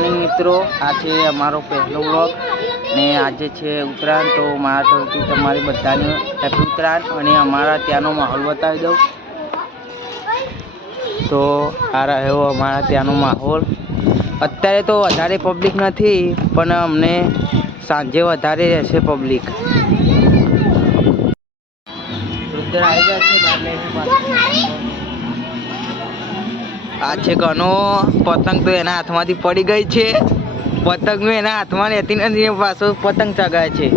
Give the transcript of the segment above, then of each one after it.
Morning મિત્રો, આ છે અમારો પહેલો વ્લોગ ને આજે છે ઉત્તરાયણ। તો મારા તરફથી તમારી બધાને હેપી ઉત્તરાયણ। અને અમારા ત્યાંનો માહોલ બતાવી દઉં તો આ રહ્યો અમારા ત્યાંનો માહોલ। અત્યારે તો વધારે પબ્લિક નથી, પણ અમને સાંજે વધારે રહેશે પબ્લિક। આ છે ઘણો પતંગ, તો એના હાથમાંથી પડી ગઈ છે। પતંગ એના હાથમાં રહેતી નથી, પાછો પતંગ ચગાવે છે।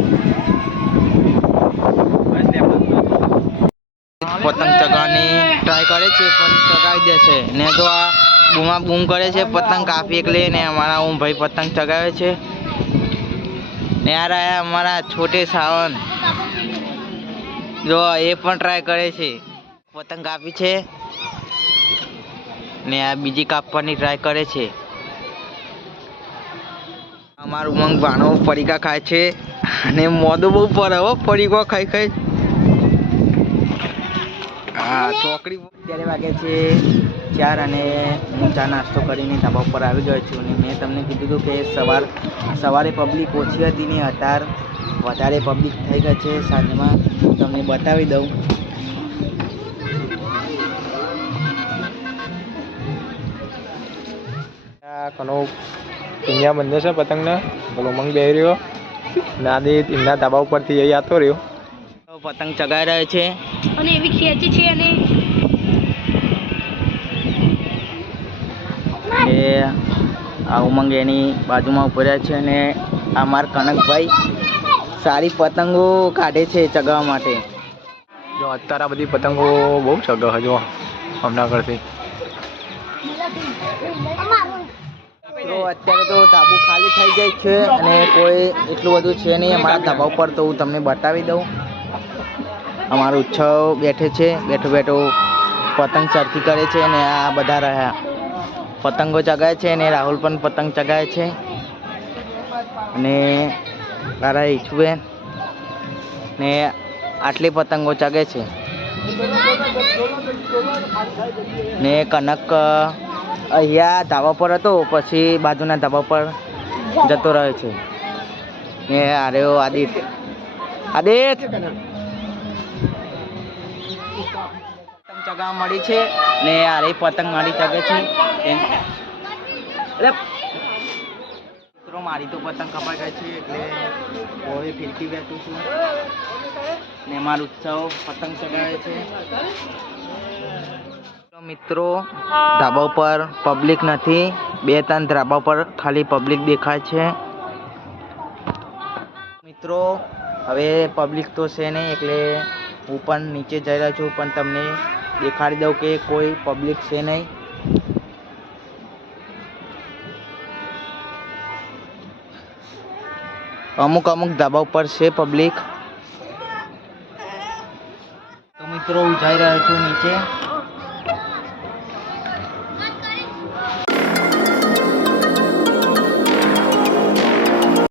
પતંગ ચગાવવાની ટ્રાય કરે છે, પણ ચગાવી દેશે ને। તો આ બૂમા બૂમ કરે છે પતંગ કાપી એક લે ને। અમારા હું ભાઈ પતંગ ચગાવે છે ને। આ રહ્યા અમારા છોટે સાવન, જો એ પણ ટ્રાય કરે છે, પતંગ કાપી છે ને આ બીજી કાપવાની ટ્રાય કરે છે। અમારું ઉમંગ ભાણો પડીકા ખાય છે અને મોઢું બહુ પડે હો પડીકો ખાઈ ખાઈ। હા ચોકડી અત્યારે વાગે છે 4 અને હું ચા નાસ્તો કરીને ધાબા ઉપર આવી ગયો છું। અને મેં તમને કીધું હતું કે સવારે પબ્લિક ઓછી હતી ને અત્યારે વધારે પબ્લિક થઈ ગઈ છે સાંજમાં। હું તમને બતાવી દઉં। કનો પિંજા બંધે છે પતંગને, પેલો ઉમંગ બેહી રહ્યો ને આદિત એમના ધાબા ઉપરથી જઈ આતો રહ્યો। પતંગ ચગાવી રહ્યો છે અને એવી ખેંચી છે અને આ ઉમંગ એની બાજુમાં ઉભો રહ્યા છે। અને આ માર કનકભાઈ સારી પતંગો કાઢે છે ચગાવવા માટે। જો અત્યારે બધી પતંગો બહુ ચગે છે, જો હમણાં કરતી તો અત્યારે તો ધાબુ ખાલી થઈ જાય છે અને કોઈ એટલું બધું છે નહીં અમારા ધાબા ઉપર। તો હું તમને બતાવી દઉં, અમારો ઉત્સવ બેઠે છે, બેઠો બેઠો પતંગ સરખી કરે છે ને આ બધા રહ્યા પતંગો ચગાવે છે ને રાહુલ પણ પતંગ ચગાવે છે। અને તારા ઈચ્છુબેન ને આટલી પતંગો ચગે છે ને કનક અહીંયા ધાબા પર હતો, પછી બાજુના ધાબા પર જતો રહે છે ને આ રહ્યો આદિત પતંગ ચગાવવા મળી છે ને આ રહી પતંગ મારી ચગે છે। મિત્રો મારી તો પતંગ કપાઈ ગઈ છે, એટલે હવે ફિરકી બેઠું છું ને મારો ઉત્સવ પતંગ ચગાવે છે। મિત્રો ધાબા ઉપર પબ્લિક નથી, 2-3 ધાબા પર ખાલી પબ્લિક દેખાય છે। મિત્રો હવે પબ્લિક તો છે નહીં, એટલે હું પણ નીચે જઈ રહ્યો છું, પણ તમને દેખાડી દઉં કે કોઈ પબ્લિક છે નહીં। અમુક ધાબા ઉપર છે પબ્લિક। તો મિત્રો હું જઈ રહ્યો છું નીચે।